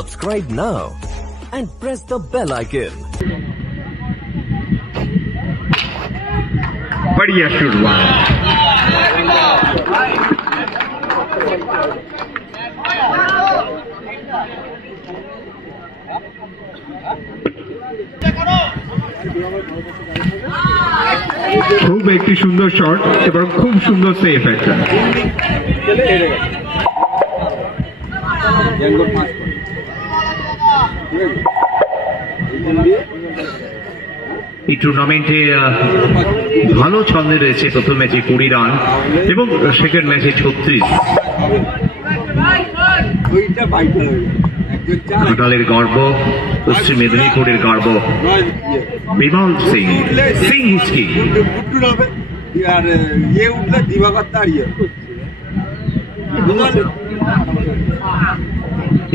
Subscribe now and press the bell icon. बढ़िया शुरुआत। খুব একটি সুন্দর শট এবং খুব সুন্দর সেভ একটা। এই টুর্নামেন্টে ভালো ছন্দে রয়েছে। প্রথম ম্যাচে 20 রান এবং সেকেন্ড ম্যাচে 36। ঘাটালের গর্ব, পশ্চিম মেদিনীপুরের গর্ব বিমল সিং সিং হিচকি।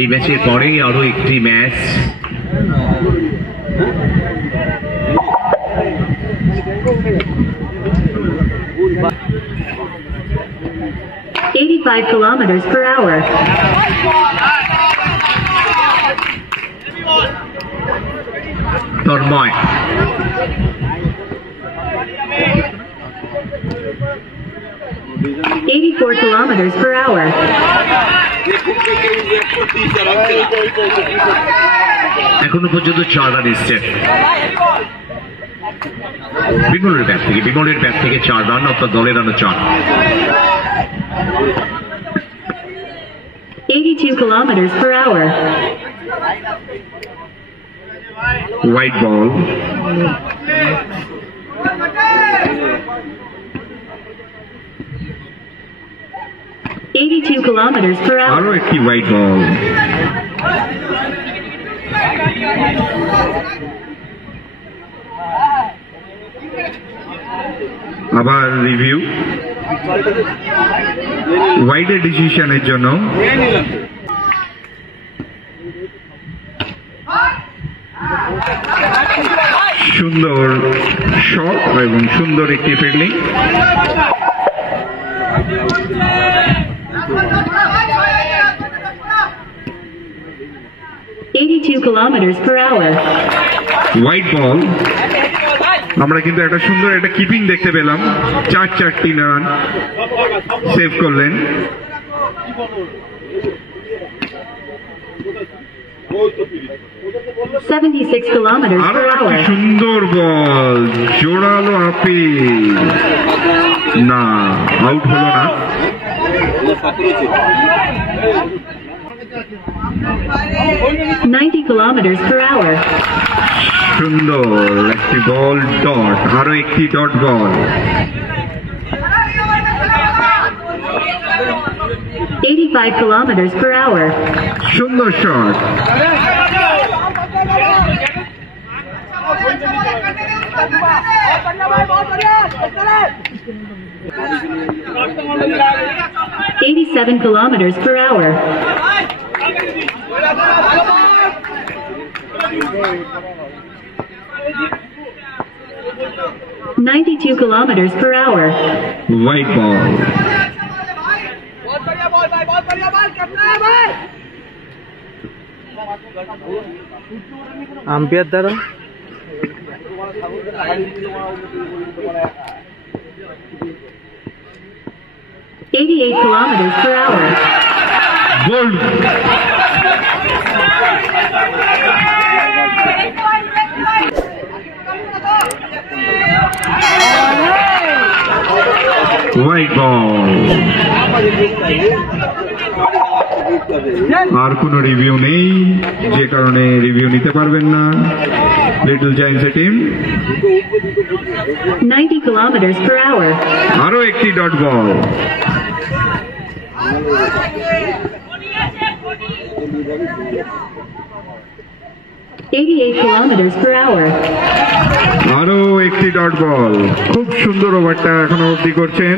এই ম্যাচের পরেই আরো একটি ম্যাচ। km/h. তন্ময় 84 km/h. এখনো পর্যন্ত 4 রান এসছে বিমলের ব্যাট থেকে 4 রান, অর্থাৎ দলের রানও 4। 82 km/h. White ball. আরো একটি হোয়াইট বল। আবার রিভিউ হোয়াইটের ডিসিশনের জন্য। সুন্দর শট এবং সুন্দর একটি ফিল্ডিং। White ball. আমরা কিন্তু একটা সুন্দর একটা কিপিং দেখতে পেলাম। 4-3 রান সেভ করলেন। আরো একটি সুন্দর বল, জোরালো আপিল, না আউট হলো না। সুন্দর একটি বল, ডট, আরো একটি ডট বল। 85 km/h. সুন্দর শট। $87 km/h. 92 km/h. White ball. আম্পায়ার দ্বারা 88 km/h. Goal. White ball. আর কোনো রিভিউ নেই, যে কারণে রিভিউ নিতে পারবেন না লিটল জায়ান্টস টিম। 90 km/h. আরো একটি ডট বল। আরো একটি ডট বল। খুব সুন্দর ওভারটা এখনো অবধি করছেন।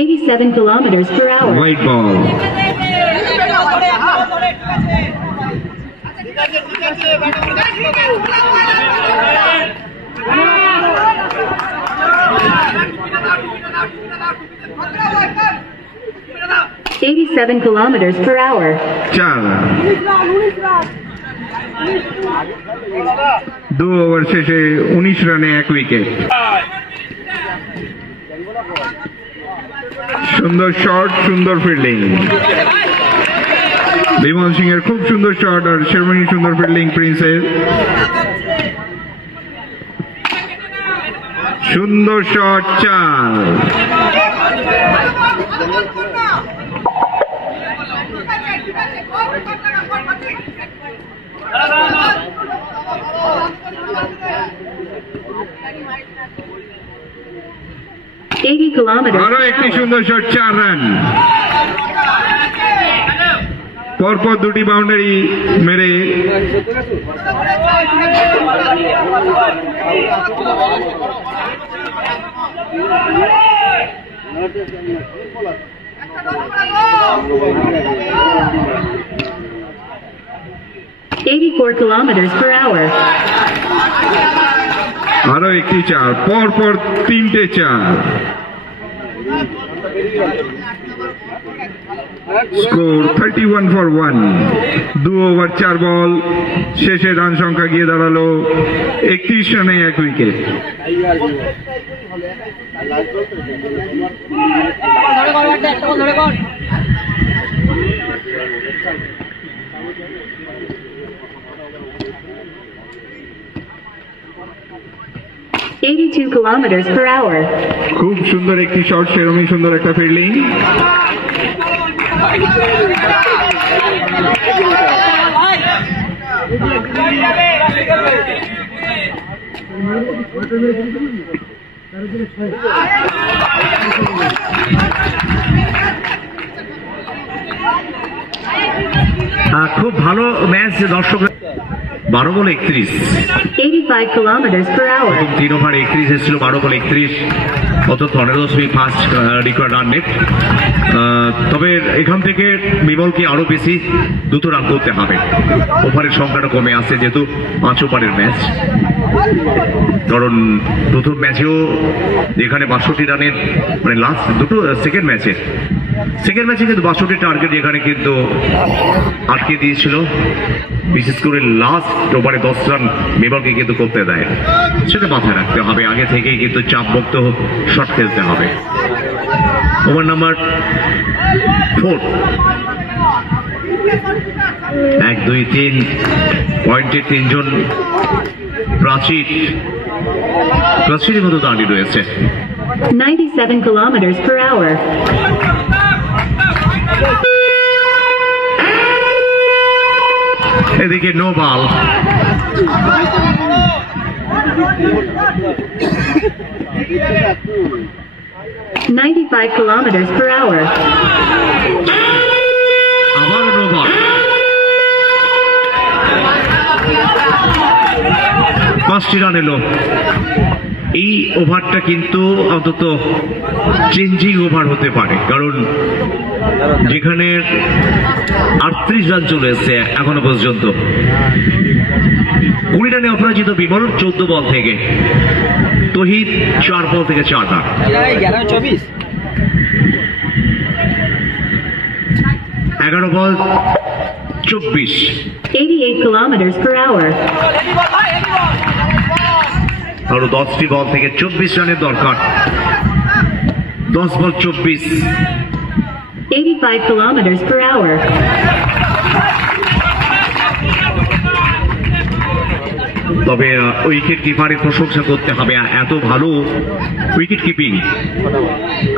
87 km/h. White ball. 87 kilometers per hour. 4 2 ওভার শেষে 19 রানে 1 উইকেট। সুন্দর শট, সুন্দর ফিল্ডিং। বিমল সিং এর খুব সুন্দর শট আর শেরমানি সুন্দর ফিল্ডিং প্রিন্সের। সুন্দর শট, 4। আরো একটি সুন্দর শট, 4 রান। পরপর দুটি বাউন্ডারি মেরে kilometers per hour. আরো একটি 4, পরপর 3টে 4। স্কোর 31 for 1। 2 ওভার 4 বল শেষে রান সংখ্যা গিয়ে দাঁড়ালো 31 রানে 1 উইকেট। kilometers per hour. খুব সুন্দর একটি শট, সেরকমই সুন্দর একটা ফিল্ডিং। খুব ভালো ম্যাচ দর্শক। 12 বল 31, 85 kilometers per hour. প্রথম 3 ওভার 31 এসেছিল, 12 বল 31, অর্থাৎ 15.5 রিকোয়ার্ড রান নেট। তবে এখান থেকে বিমলকে আরো বেশি দুটো রান করতে হবে। ওভারের সংখ্যাটা কমে আসছে যেহেতু 5 ওভারের ম্যাচ। কারণ প্রথম ম্যাচেও যেখানে 62 রানের মানে লাস্ট দুটো সেকেন্ড ম্যাচে কিন্তু 62 টার্গেট যেখানে কিন্তু আটকে দিয়েছিল। বিশেষ করে লাস্ট ওভারে 10 রান বিমলকে কিন্তু করতে দেয়, সেটা মাথায় রাখতে হবে। আগে থেকেই কিন্তু চাপ মুক্ত শট খেলতে হবে। ওভার নাম্বার 4, 1 2 3 পয়েন্টে 3 জন প্রাচীরের মতো দাঁড়িয়ে রয়েছে। 97 kilometers per hour. এদিকে no ball. 95 kilometers per hour. আবার নো বল। 5টি রান এলো। এই ওভারটা কিন্তু অন্তত চেঞ্জিং ওভার হতে পারে, কারণ যেখানে 38 রান চলে এসছে এখনো পর্যন্ত। 20 রানে অপরাজিত বিমল 14 বল থেকে। তহিদ 4 বল থেকে 4 রান। 11 বল 24, 88 kilometers per hour. আরো 10টি বল থেকে 24 রানের দরকার। 10 বল 24, 85 kilometers per hour. তবে উইকেট কিপারের প্রশংসা করতে হবে, এত ভালো উইকেট কিপিং।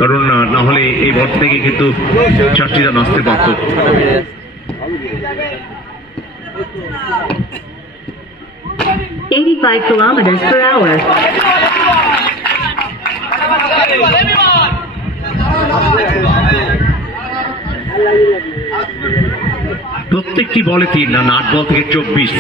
কারণ না হলে এই বল থেকে কিন্তু 4টি রান আসতে পারত। 85 kilometers per hour. প্রত্যেকটি বলে 3 রান, 8 বল থেকে 24।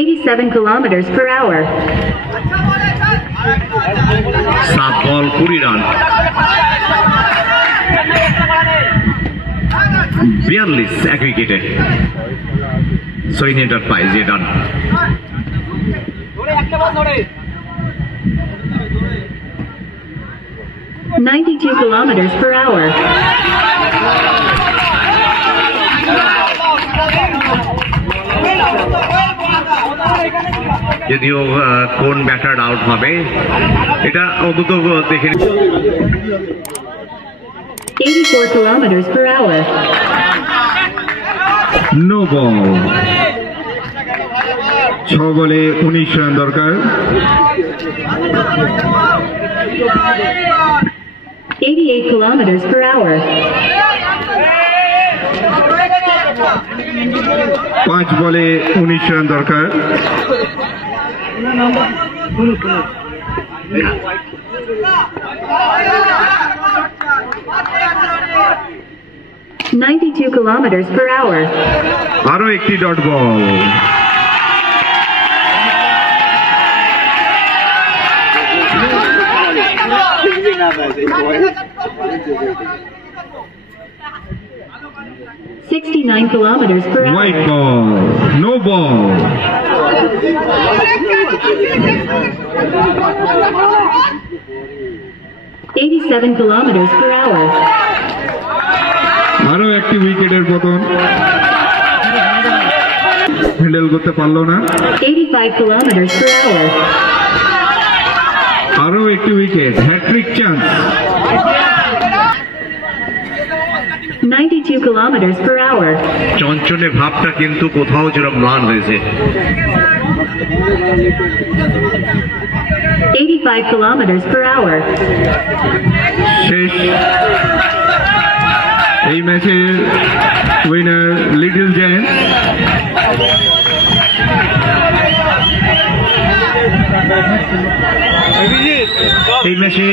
87 kilometers per hour. 7 বল 20 রান। 42 এক উইকেটে সইন এন্টারপ্রাইজ এ রান। $92 kilometers per hour. যদিও কোন ব্যাটার আউট হবে এটা অন্তত দেখে 84 kilometers per hour. No ball. 6 বলে 19 রান দরকার। 88 kilometers per hour. 5 বলে 19 রান দরকার। 92 kilometers per hour. আরো একটি dot ball. $69 kilometers per hour. White ball. No ball. $87 kilometers per hour. আরো একটি উইকেটের পতন। হ্যান্ডেল করতে পারলো না। 85 kilometers per hour. আরো একটি wicket. Hat trick chance. 92 kilometers per hour. চঞ্চলে ভাবটা কিন্তু কোথাও যেন ম্লান হয়েছে। 85 kilometers per hour. শেষ। এই ম্যাচের উইনার লিটল জেন্টস। এই ম্যাচে